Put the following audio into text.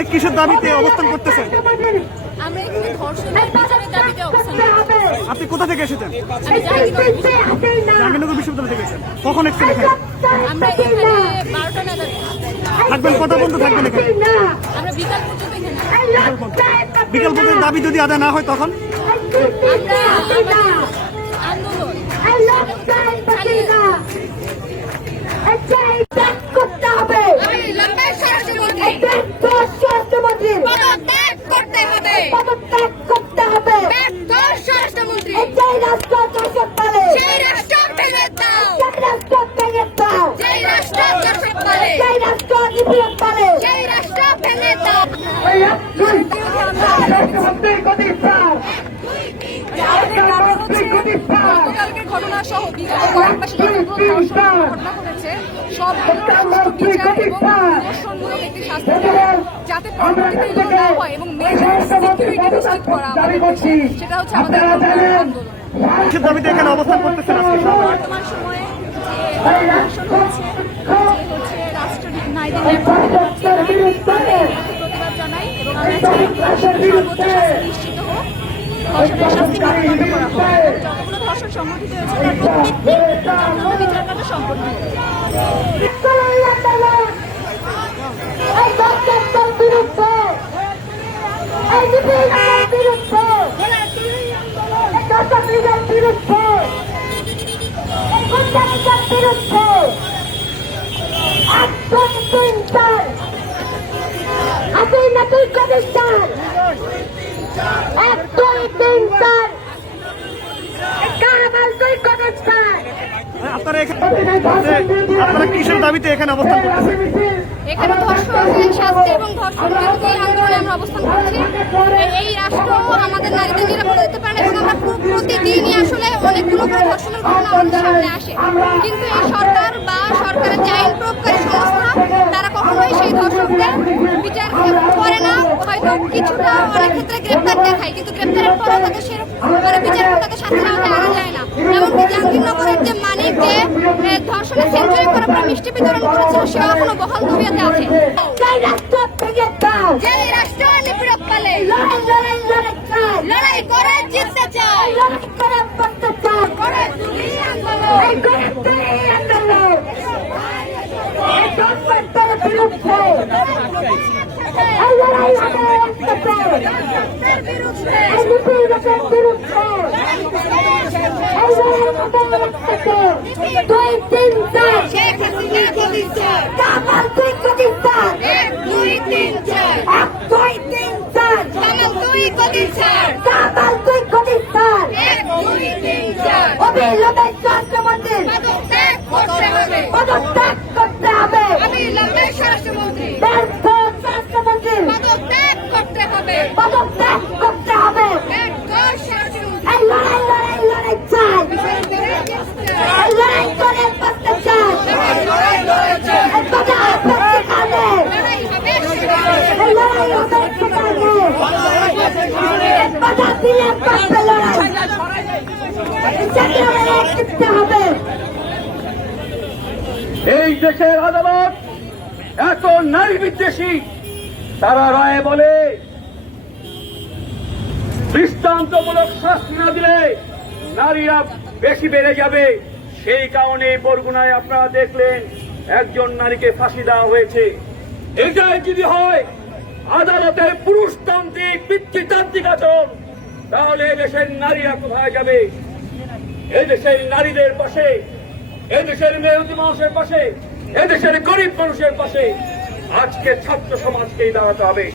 এখানে কিসের দাবিতে অবস্থান করতেছেন? আমরা এখানে ধর্ষণের বিচারের দাবিতে অবস্থান করছি। আপনি কোথা থেকে এসেছেন? আমি জাহাঙ্গীরনগর জাহাঙ্গীরনগর বিশ্ববিদ্যালয় থেকে এসেছেন। কখন এসেছেন এখানে? আমরা এখানে 12টা নাগাদ থাকবেন কটা পর্যন্ত থাকবেন এখানে? আমরা বিকাল পর্যন্ত এখানে বিকেল পর্যন্ত দাবি যদি আদায় না হয় তখন আমরা আমাদের আন্দোলন চালিয়ে করতে হবে। লম্বায় স্বরাষ্ট্রমন্ত্রী পদত্যাগ করতে হবে, পদত্যাগ করতে হবে। ব্যর্থ স্বরাষ্ট্রমন্ত্রী যেই রাষ্ট্র দর্শক বলে, সেই রাষ্ট্র ভেঙে দাও, সেই রাষ্ট্র ভেঙে দাও। সেই রাষ্ট্র দর্শক বলে, সেই রাষ্ট্র নিপীড়ন বলে। সেই রাষ্ট্র ভেঙে দাও। গতকালকে ঘটনা সহ বিগত কয়েক মাসে যতগুলো ধর্ষণ ঘটনা ঘটেছে সবগুলোর সুষ্ঠু বিচার এবং ধর্ষণমূলক একটি শাস্তি দেওয়া, যাতে পরবর্তীতে এগুলো না হয় এবং মেয়েদের সিকিউরিটি নিশ্চিত করা আমাদের দেশে, সেটা হচ্ছে আমাদের আন্দোলন। কিসের দাবিতে এখানে অবস্থান করতেছেন আজকে? বর্তমান সময়ে যে ধর্ষণ হচ্ছে রাষ্ট্র নারীদের প্রতিবাদ জানাই এবং আমরা চাই সর্বোচ্চ শাস্তি নিশ্চিত হোক, ধর্ষণের শাস্তি কার্যকর করা হোক। যতগুলো ধর্ষণ সংঘটিত হয়েছে তার প্রত্যেকটি যথাযথ বিচার কার্য সম্পন্ন হোক। এই দর্শকদের বিরুদ্ধে, এই নিপীড়নের বিরুদ্ধে, এই দর্শকদের বিরুদ্ধে, এই গুন্ডামিদের বিরুদ্ধে 1 2 3 4 হাসিনা তুই করিস চান। 1 2 3 4 কারাবাস তুই করিস চান। আপনারা আপনারা কিসের দাবিতে এখানে অবস্থান করতেছেন? এখানে ধর্ষণের শাস্তি এবং ধর্ষণ বিরোধী আন্দোলনে আমরা অবস্থান করছি। এই রাষ্ট্র আমাদের নারীদের নিরাপত্তা দিতে পারে না এবং আমরা প্রতিদিনই আসলে অনেকগুলো করে ধর্ষণের ঘটনা আমাদের সামনে আসে, কিন্তু এই সরকার বা সরকারের যে আইন প্রয়োগকারী সংস্থা তারা কখনোই সেই ধর্ষকদের বিচার করে না। হয়তো কিছুটা অনেক ক্ষেত্রে গ্রেপ্তার দেখায়, কিন্তু গ্রেপ্তারের পরও তাদের সেরকম বিচারের তাদের শাস্তি আনা যায় না। এমনকি জাহাঙ্গীরনগরের যে মানিক যে ধর্ষণের সেন্টারে করার পর মিষ্টি বিতরণ করেছিল সেও এখনো বহাল তবিয়তে আছে। সেই রাষ্ট্র ভেঙে দাও। যে রাষ্ট্র নিপীড়ক পালে লড়াই লড়াই লড়াই চাই। লড়াই করে জিততে চাই, লড়াই করে বাঁচতে চাই। করে তুলি আন্দোলন। এই গরিবদের এই আন্দোলন, এই দর্শকদের বিরুদ্ধে, এই লড়াই লড়াই আসতে এই নিপীড়কের বিরুদ্ধে, এই লড়াই লড়াই আসতে 2 3 4 শেখ হাসিনা কবির কামাল তুই কদিস চান। 1 2 3 4 1 2 3 4 কামাল তুই কবির কামাল তুই কদিস চান। 1 2 3 4 অবিলম্বে স্বরাষ্ট্রমন্ত্রী পদত্যাগ করতে হবে, পদত্যাগ করতে হবে। অবিলম্বে স্বরাষ্ট্রমন্ত্রী ব্যর্থ স্বরাষ্ট্রমন্ত্রী পদত্যাগ করতে হবে, পদত্যাগ করতে হবে। ব্যর্থ স্বরাষ্ট্রমন্ত্রী এই লড়াই লড়াই লড়াই চাই। এই লড়াই করে বাঁচতে চাই। এই বাধা হবে সেখানে, লড়াই হবে এই লড়াই হবে সেখানে, এই বাধা দিলে বাঁচবে লড়াই। এই জায়গায় লড়াই জিততে হবে। এই দেশের আদালত এত নারী বিদ্বেষী, তারা রায় বলে দৃষ্টান্তমূলক শাস্তি না দিলে নারীরা বেশি বেড়ে যাবে। সেই কারণে বরগুনায় আপনারা দেখলেন একজন নারীকে ফাঁসি দেওয়া হয়েছে। এটাই যদি হয় আদালতের পুরুষতান্ত্রিক পিতৃতান্ত্রিক আচরণ, তাহলে এদেশের নারীরা কোথায় যাবে? এদেশের নারীদের পাশে, এদেশের মেহনতি মানুষের পাশে, এদেশের গরিব মানুষের পাশে আজকে ছাত্র সমাজকেই দাঁড়াতে হবে।